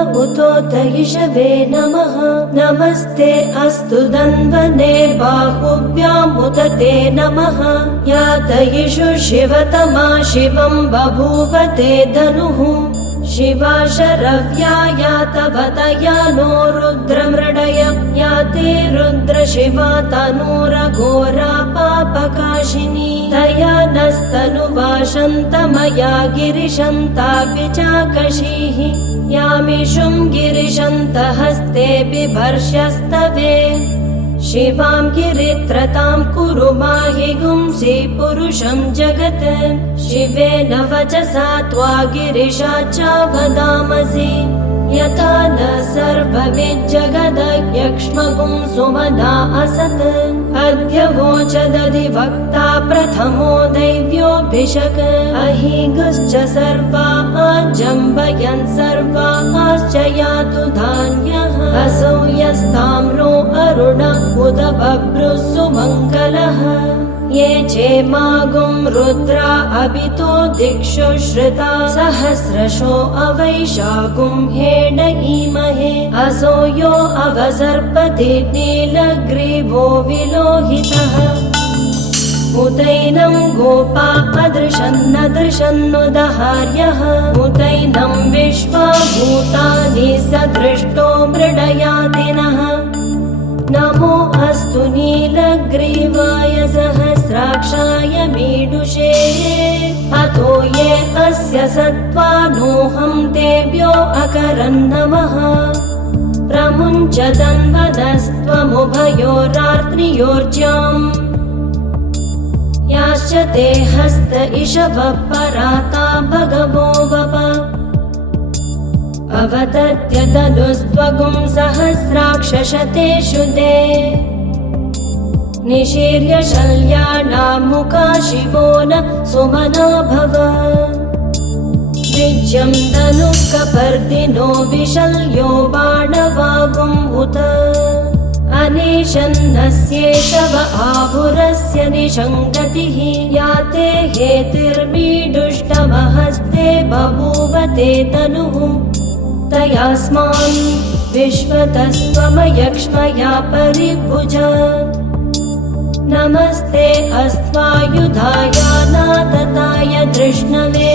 उतोत इषवे नमः नमस्ते अस्तु धन्वने बाहुभ्यामुत ते नमः यातयिषु शिवतमा शिवं बभूव ते धनुः शिवा शरव्या यातवतया नो रुद्रमृडय याते रुद्र शिवा तनूरघोरा पापकाशिनी तया नस्तनुवाशन्तमया गिरिशन्तापि चाकशीः यामिषुं गिरिशन्तहस्ते बिभर्ष्यस्तवे शिवां गिरित्रतां कुरु माहि गुंसि पुरुषं जगत् शिवेन वचसा त्वा गिरिशा च वदामसि यथा न सर्वविज्जगदयक्ष्मगुं सुमना असत् अद्य वोचदधिवक्ता प्रथमो दैव्योऽभिषक् अहिगश्च सर्वा आजम्बयन् सर्वाश्च यातु धान्यः असौ यस्ताम्रो अरुण उद बभ्रुः सुमङ्गलः ये चेमागुं रुद्रा अभितो दिक्षु श्रुता सहस्रशो अवैशागुं हेण ईमहे असो यो अवसर्पति नीलग्रीवो विलोहितः उदैनं गोपा अदृशन्नदृशन्नुदहार्यः उदैनं विश्वा भूतानि सदृष्टो मृडयादिनः नमो अस्तु नीलग्रीवाय सहस्राक्षाय मीडुषे अतो ये अस्य सत्त्वानोऽहं तेभ्यो अकरन्नमः प्रमुञ्चदन्वदस्त्वमुभयोरार्त्रियोर्ज्याम् याश्च ते हस्त इषवः पराता भगवो वप अवतत्यतनुस्त्वगुं सहस्राक्षशतेषु ते निशीर्य शल्यानां मुखा शिवो न सुमना भव द्विज्यं तनुः कपर्दिनो विशल्यो बाणवागुम् उत अनेशन्नस्येषव आभुरस्य निषङ्गतिः याते हेतिर्मीडुष्टमहस्ते बभूव ते तनुः तयास्मान् विश्वतस्त्वमयक्ष्मया परिभुज नमस्ते अस्त्वायुधाय नातताय धृष्णवे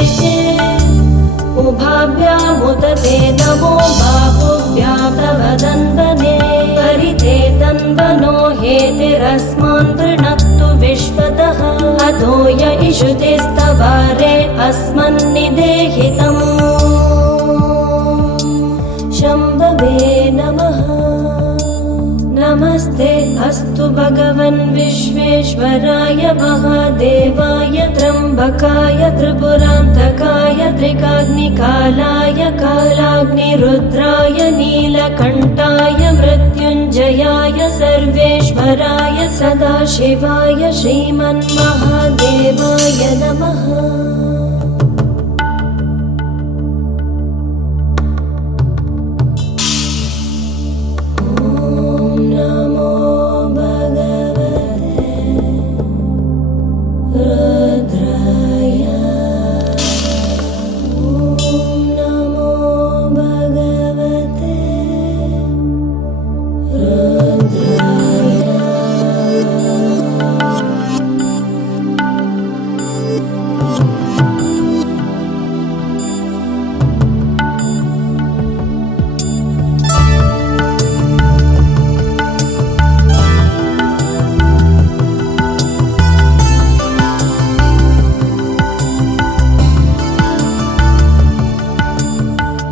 उभाभ्यामुत ते नमो बाहुभ्यां तव दन्दने हरिते दन्दनो हेतिरस्मान् तृणक्तु विश्वतः अधो य इषुतिस्तवारे अस्मन्निदेहितम् शम्भवे नमः नमस्ते अस्तु भगवन् विश्वेश्वराय महादेवाय त्र्यम्बकाय त्रिपुरान्तकाय त्रिकाग्निकालाय कालाग्निरुद्राय नीलकण्ठाय मृत्युञ्जयाय सर्वेश्वराय सदाशिवाय श्रीमन्महादेवाय नमः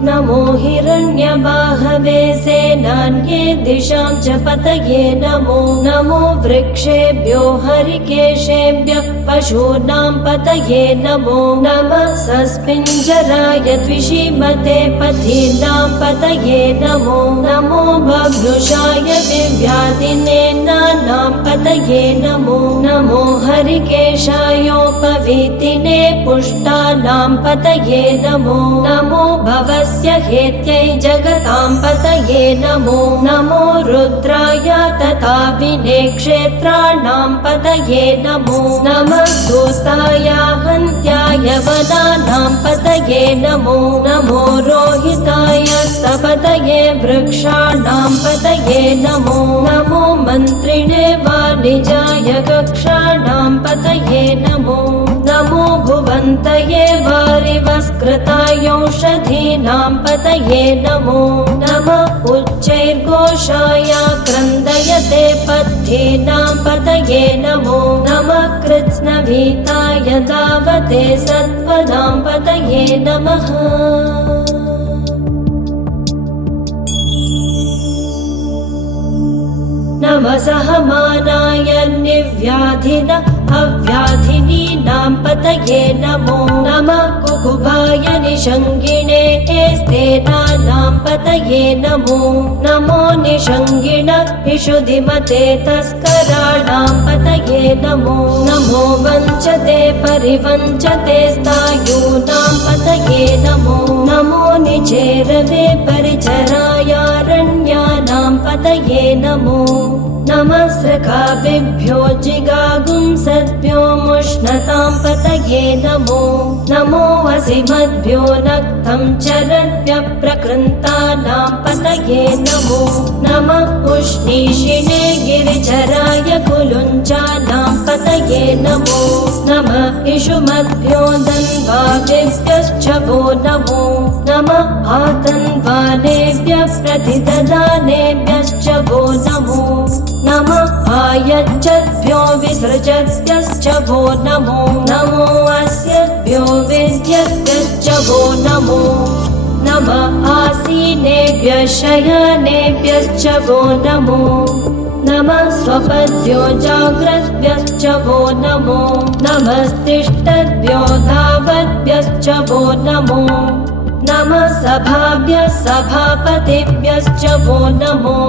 नमो हिरण्यबाहवे सेनान्ये दिशां च पतये नमो नमो वृक्षेभ्यो हरिकेशेभ्यः पशूनां पतये नमो नमः सस्मिञ्जराय द्विषीमते पथीनां पतये नमो नमो बभ्रुषाय दिव्यादिनेनानां पतये नमो नमो हरिकेशायोपि पवीतिने पुष्टानां पतये नमो नमो भवस्य हेत्यै जगतां पतये नमो नमो रुद्राय तथा विने क्षेत्राणां पतये नमो नमः दूताय हन्त्याय वनानां पतये नमो नमो रोहिताय सपतये वृक्षाणां पतये नमो नमो मन्त्रिणे वाणिजाय कक्षाणां पतये नमो नमो भुवन्तये वारिवस्कृतायौषधीनां पतये नमो नमः उच्चैर्घोषाय क्रन्दयते पद्धीनां पतये नमो नमः कृत्स्नभीताय धावते सत्त्वनां पतये नमः नमः सहमानाय निर्व्याधिन अव्याधिनीनां पतये नमो नमः कुकुभाय निषङ्गिणे स्तेनानां पतये नमो नमो निषङ्गिण इषुधिमते तस्कराणां पतये नमो नमो वञ्चते परिवञ्चते स्थायूनां पतये नमो नमो निचेरवे परिचरायारण्यानां पतये नमो नमः सखाभिभ्यो जिगागुंसद्भ्यो मुष्णतां पतये नमो नमो वसिमद्भ्यो नक्तं चरद्भ्यः प्रकृन्तानां पतये नमो नमः उष्णीषिणे गिरिचराय कुलुञ्चानां पतये नमो नमः इषुमद्भ्यो धन्वादिभ्यश्च वो नमो नमः आतन्वानेभ्यः प्रतिददानेभ्यश्च वो नमो नमः आयच्छद्भ्यो विसृजद्भ्यश्च वो नमो नमो अस्यभ्यो विद्यद्भ्यश्च वो नमो नमः आसीनेभ्यः शयनेभ्यश्च वो नमो नमः स्वपद्भ्यो जाग्रद्भ्यश्च वो नमो नमस्तिष्ठद्भ्यो धावद्भ्यश्च वो नमो नमः सभाभ्यः सभापतिभ्यश्च वो नमो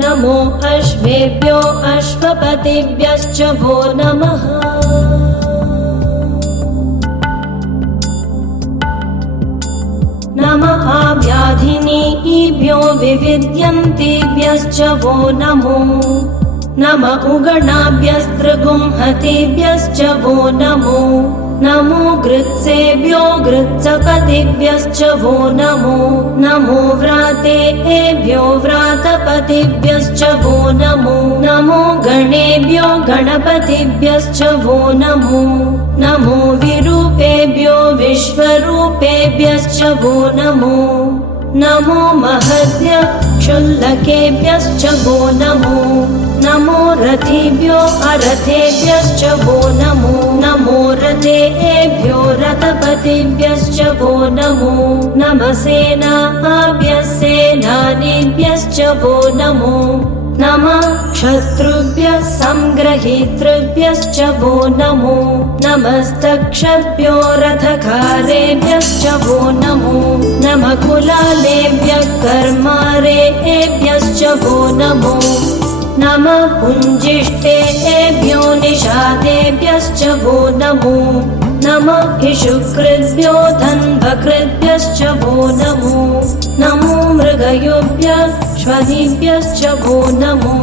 नमो अश्वेभ्यो अश्वपतिभ्यश्च वो नमः नमः आव्याधिनीभ्यो विविध्यन्तीभ्यश्च वो नमो नमः उगणाभ्यस्त्रिगुंहतीभ्यश्च वो नमो नमो गृत्सेभ्यो गृत्सपतिभ्यश्च वो नमो नमो व्रातेभ्यो व्रातपतिभ्यश्च वो नमो नमो गणेभ्यो गणपतिभ्यश्च वो नमो नमो विरूपेभ्यो विश्वरूपेभ्यश्च वो नमो नमो महद्भ्य क्षुल्लकेभ्यश्च वो नमो नमो रथेभ्यो अरथेभ्यश्च वो नमो नमो रथेभ्यो रथपतिभ्यश्च वो नमो नमः सेनाभ्यः सेनानीभ्यश्च वो नमो नमः शत्रुभ्यः संग्रहीतृभ्यश्च वो नमो नमस्तक्षभ्यो रथकारेभ्यश्च वो नमो नमः कुलालेभ्यः कर्मारेभ्यश्च वो नमो नमः पुञ्जिष्टेभ्यो निषादेभ्यश्च वो नमो नमः इषुकृद्भ्यो धन्वकृद्भ्यश्च वो नमो नमो मृगयोभ्यः श्वदिभ्यश्च वो नमो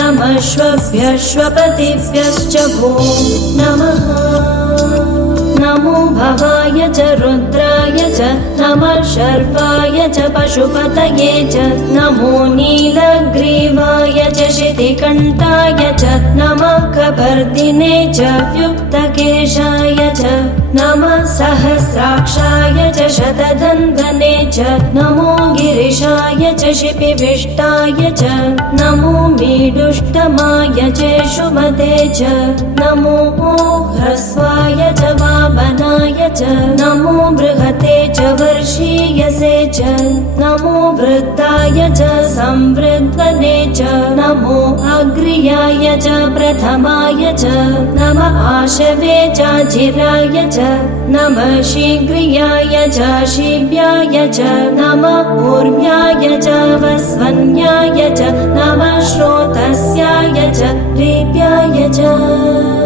नमः श्वभ्यः श्वपतिभ्यश्च वो नमः नमो भवाय च रुद्राय च नमः शर्वाय च पशुपतये च नमो नीलग्रीवाय च शितिकण्ठाय च नमः कपर्दिने च व्युक्तकेशाय च नमः सहस्राक्षाय च शतधन्वने च नमो गिरिशाय च शिपिविष्टाय च नमो मीडुष्टमाय च शुमते च नमो ह्रस्वाय च वामनाय च नमो बृहते च वर्षीयसे च नमो वृद्धाय च संवृद्धने च नमो अग्र्याय च प्रथमाय च नमः आशवे च चिराय च नमः शीघ्रियाय च शीभ्याय च नमः ऊर्म्याय च वस्वन्याय च नमः श्रोतस्याय च रीप्याय च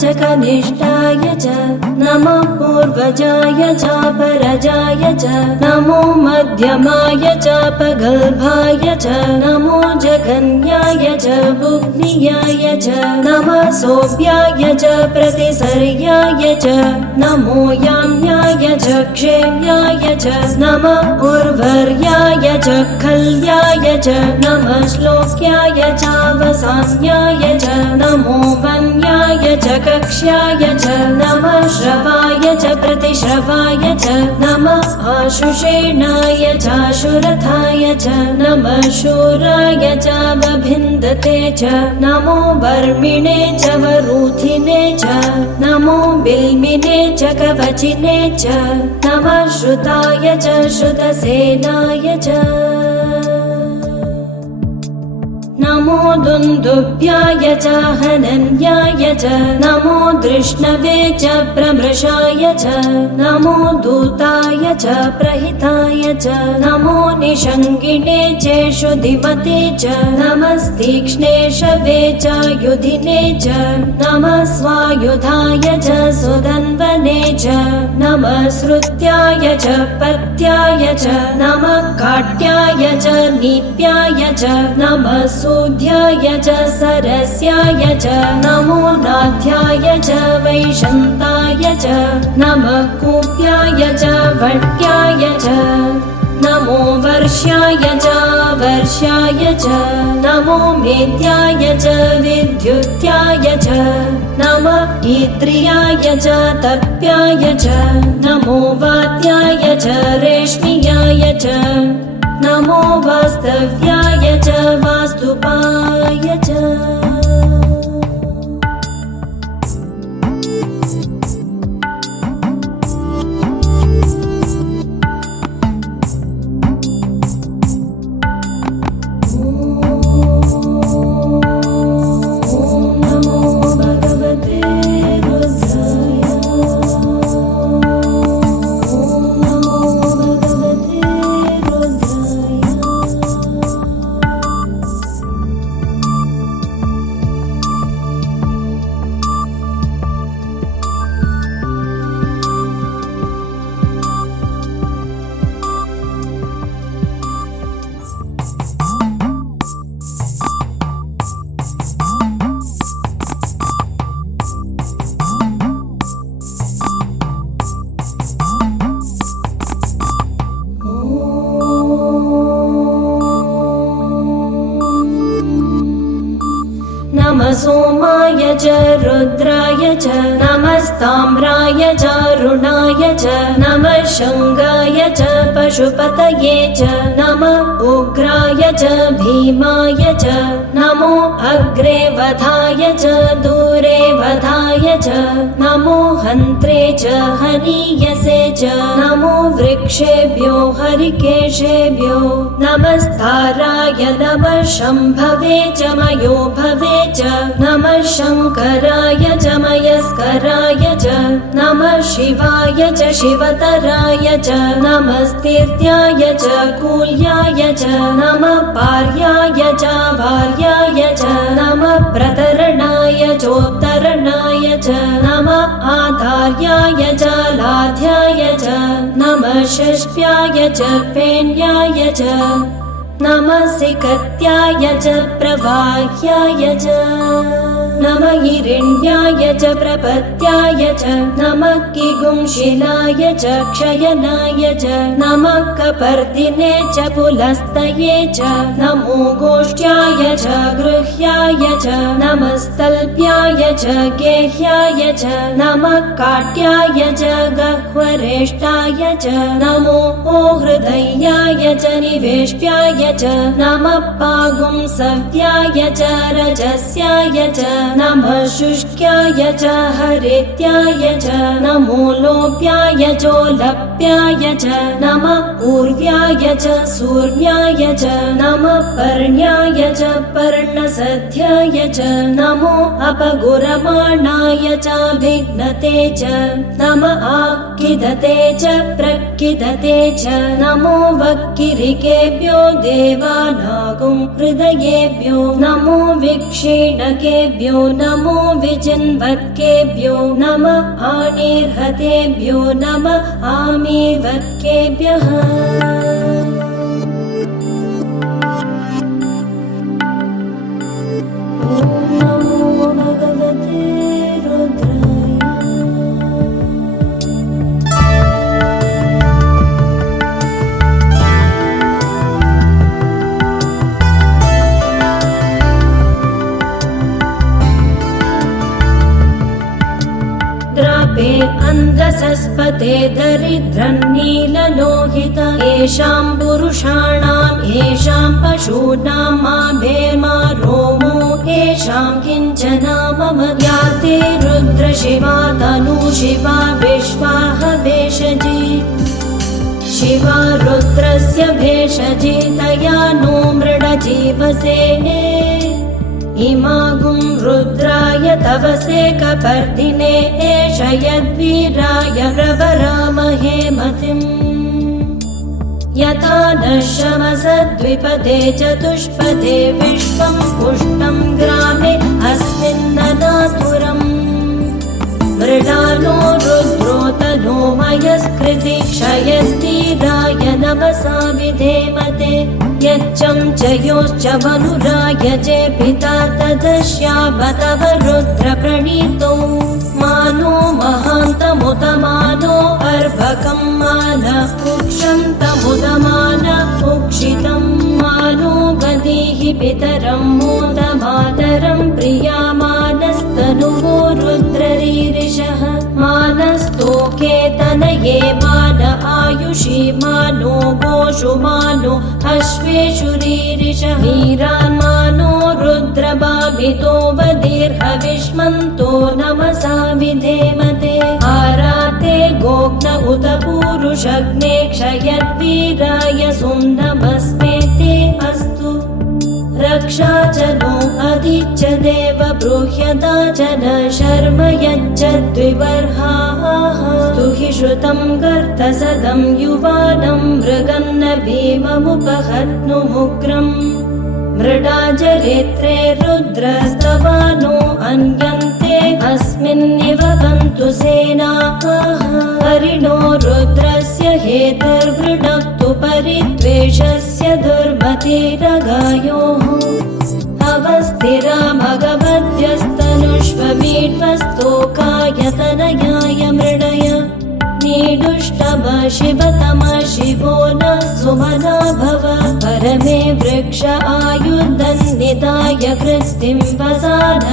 च कनिष्ठाय च नमः पूर्वजाय चापरजाय च नमो मध्यमाय चापगल्भाय च नमो जगन्याय च बुग्नियाय च नमः सोऽव्याय च प्रतिसर्याय च नमो याम्याय च क्षेम्याय च नमः उर्वर्याय च खल्याय च नमः श्लोक्याय चावसान्याय च नमो वन्याय च कक्ष्याय च नमः श्रवाय च प्रतिश्रवाय च नमः आशुषेणाय चाशुरथाय च नमः शूराय चावभिन्दते च नमो वर्मिणे च वरूथिने च नमो बिल्मिने च कवचिने च नमः श्रुताय च श्रुतसेनाय च नमो दुन्दुभ्याय च हनन्याय च नमो दृष्णवे च प्रमृषाय च नमो दूताय च प्रहिताय च नमो निषङ्गिणे चेषुधिमते च नमस्तीक्ष्णे शवे च युधिने च नमः स्वायुधाय च सुधन्वने च नमः श्रुत्याय च पत्याय च नमः काट्याय च नीप्याय च नमः सूध्याय च सरस्याय च नमो नाथ्याय च वैशन्ताय च नमः कूप्याय च वट्याय च नमो वर्ष्याय च वर्ष्याय च नमो मेद्याय च विद्युत्याय च नमः ईत्रियाय च तप्याय च नमो वात्याय च रेश्मियाय च नमो वास्तव्याय च वास्तुपाय च सोमाय च रुद्राय च नमस्ताम्राय च रुणाय च नमः शङ्गाय च पशुपतये च नमः उग्राय च भीमाय च नमो अग्रे वधाय च दूरे वधाय च नमो हन्त्रे च हनीयसे च नमो वृक्षेभ्यो हरिकेशेभ्यो नमस्ताराय नमः शम्भवे च मयो भवे च नमः शङ्कराय च मयस्कराय च नमः शिवाय च शिवतराय च नमस्तीर्थ्याय च कूल्याय च नमः पार्याय च भार्याय च नमः प्रतरणाय चोत्तरणाय च नमः आधार्याय च लाध्याय च नमः षष्ठ्याय च पेन्याय च नमः सिकत्याय च प्रवाह्याय च नमः हिरण्याय च प्रपत्याय च नमः किगुंशिलाय च क्षयनाय च नमः कपर्दिने च पुलस्तये च नमो गोष्ठ्याय च गृह्याय च नमस्तल्प्याय च गेह्याय च नमः काट्याय च गह्वरेष्ठाय च नमो हृदयाय च निवेष्ट्याय च नमः पागुंसव्याय च रजस्याय च नमः शुष्क्याय च हरित्याय च नमो लोप्याय चोलप्याय च नमः पूर्व्याय च सूर्याय च नमः पर्ण्याय च पर्णसध्याय च नमो अपगुरमाणाय च भिघ्नते च नमः आक्किदते च प्रक्किदते च नमो वक्किरिकेभ्यो देवानागुं हृदयेभ्यो नमो विक्षीणकेभ्यो नमो विजिन्वत्केभ्यो नमः आणिर्हतेभ्यो नमः आमीवत्केभ्यः अन्धसस्पते दरिद्रन्नीललोहित येषां पुरुषाणां येषां पशूनां मा भेमा रोमो येषां किञ्चना मम याते रुद्रशिवा तनु शिवा विश्वाह भेषजी शिवा रुद्रस्य भेषजी तया नो मृडजीवसे इमागुं रुद्राय तवसे कपर्दिने एष यद्वीराय प्रवरामहे मतिम् यथा नश्यमसद्विपदे चतुष्पदे विश्वं पुष्टं ग्रामे अस्मिन्ननातुरम् मृडालो रुद्रो तनो मयस्कृति क्षयस्तीराय नमसा विधेमते यच्चं च योश्च मनुराय चे पिता तदश्यावतव रुद्रप्रणीतो मानो महान्तमुदमानो अर्भकं मान कुक्षं तमुदमान कुक्षितं मानो गतिः पितरं मोदमातरं प्रियामानस्तनुवो रुद्ररीरिषः मानस्तोके तनये मान आयुषी मानो गोषु मानो अश्वेषुरीरिषः वीरान् मानो रुद्रबाभितो वदीर्हविष्मन्तो नमसा विधेमते आराते गोग्न उत पूरुषग्ने क्षयद्वीराय सुन्दमस्मेते अस्तु रक्षा च नो अधिच्च देव ब्रूह्यता च न शर्म यच्चद्विवर्हाः स्तुहि श्रुतं गर्तसदं युवानं मृगन्न भीममुपहत्नुमुग्रम् मृडाजरित्रे रुद्रस्तवानो अन्यन्ते अस्मिन्निव बन्तु सेनाः हरिणो रुद्रस्य हेतर्वृणक्तु परिद्वेषस्य दुर्मतिरगायोः अवस्थिरा भगवद्यस्तनुष्वमीड्वस्तोकायतनयाय मृडय नीडुष्टम शिवतम शिवो न सुमना भव परमे वृक्ष आयुधन्निदाय कृत्तिं वसान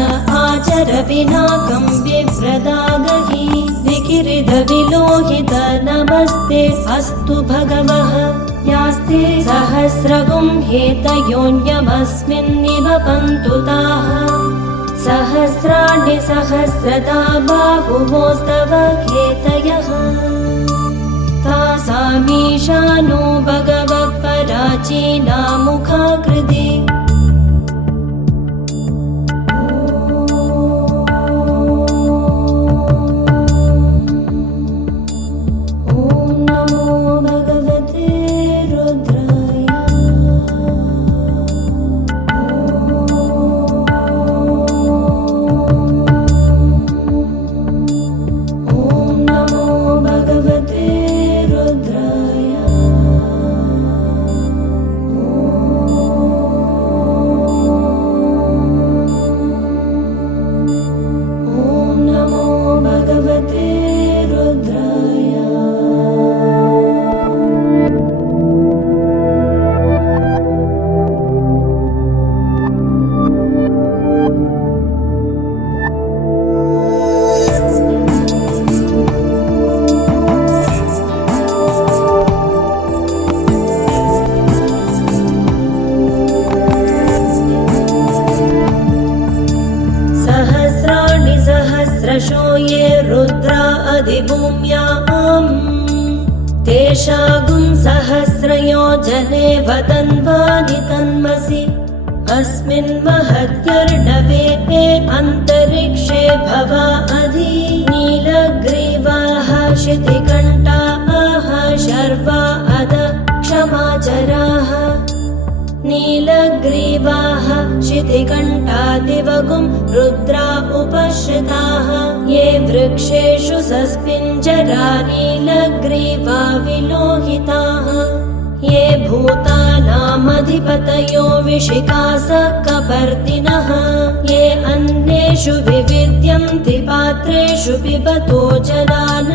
आचर पिनाकं विव्रदागहि विकिरिध विलोहित नमस्ते अस्तु भगवः यास्ते सहस्रगुं हेतयोन्यमस्मिन्निव पन्तु ताः सहस्राणि सहस्रदा बाहुवोस्तव खेतयः तासामीशानो भगवः पराचीना मुखाकृति तेषागुं सहस्रयोजने वदन्वानि तन्मसि अस्मिन् महत्यर्णवे अन्तरिक्षे भवा अधि नीलग्रीवाः शितिकण्ठाः शर्वा अध क्षमाचराः नीलग्रीवाः शितिकण्ठादिवगुं रुद्रा उपश्रिताः ये वृक्षेषु सस्मिञ्जरा नीलग्रीवा विलोहिताः ये भूतानामधिपतयो विशिखासकपर्दिनः ये अन्येषु विविद्यन्ति पात्रेषु पिबतो जनान्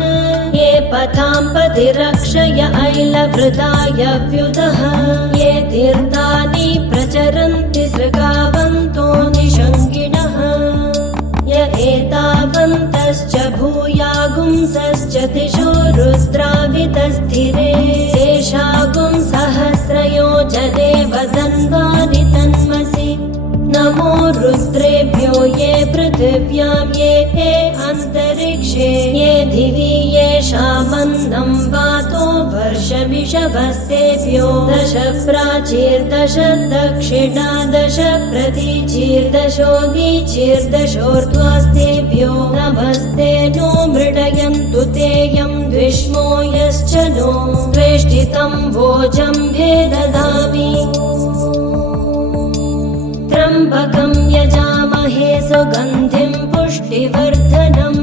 ये पथां पथिरक्षय ऐलवृताय व्युतः ये तीर्थानि प्रचरन्ति सृगावन्तो निषङ्गिणः य एतावन्तश्च भूयागुंसश्च दिशो रुद्रावितस्थिरे शेषागुं सहस्रयोजने वदन्वानि तन्मसि नमो रुद्रेभ्यो ये पृथिव्यां ये अन्तरिक्षे ये दिवि येषामन्नं वातो वर्षमिषभस्तेभ्यो दश प्राचीर्दश दक्षिणा दश प्रतीचीर्दशोदीचीर्दशोर्ध्वास्तेभ्यो नमस्ते नो मृडयन्तु ते यं द्विष्मो यश्च नो वेष्टितं भोजम्भे ददामि त्र्यम्बकं यजामहे सुगन्धिं पुष्टिवर्धनम्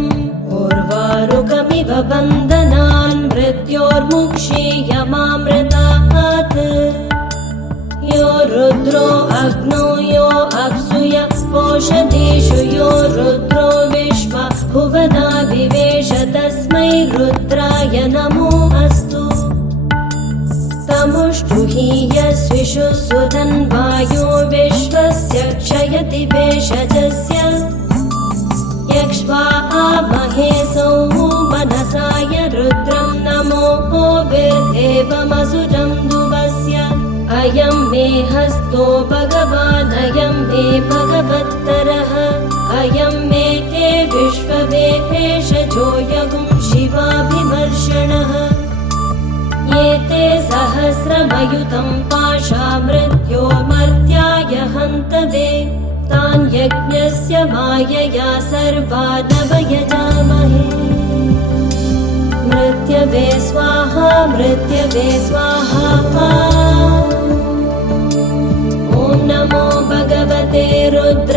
उर्वारुकमिव बन्धनान् मृत्योर्मुक्षीयमामृतात् यो रुद्रो अग्नौ यो अप्सुय ओषधीषु यो रुद्रो विश्वा भुवनाभिवेश तस्मै रुद्राय नमो अस्तु तमुष्टु हि यस्विषु सुधन्वायो विश्वस्य क्षयति भेषजस्य यक्ष्वा महे सौमो मनसाय रुद्रं नमो देवमसुरं दुवस्य अयं मे हस्तो भगवान् अयं मे भगवत्तरः अयं मे ते विश्ववेशजो यगुं शिवाभिमर्षणः ये ते सहस्रमयुतं पाशा मृत्यो मर्त्याय हन्तवे तान् यज्ञस्य मायया सर्वानवयजामहे मृत्यवे स्वाहा मृत्यवे स्वाहा ॐ नमो भगवते रुद्र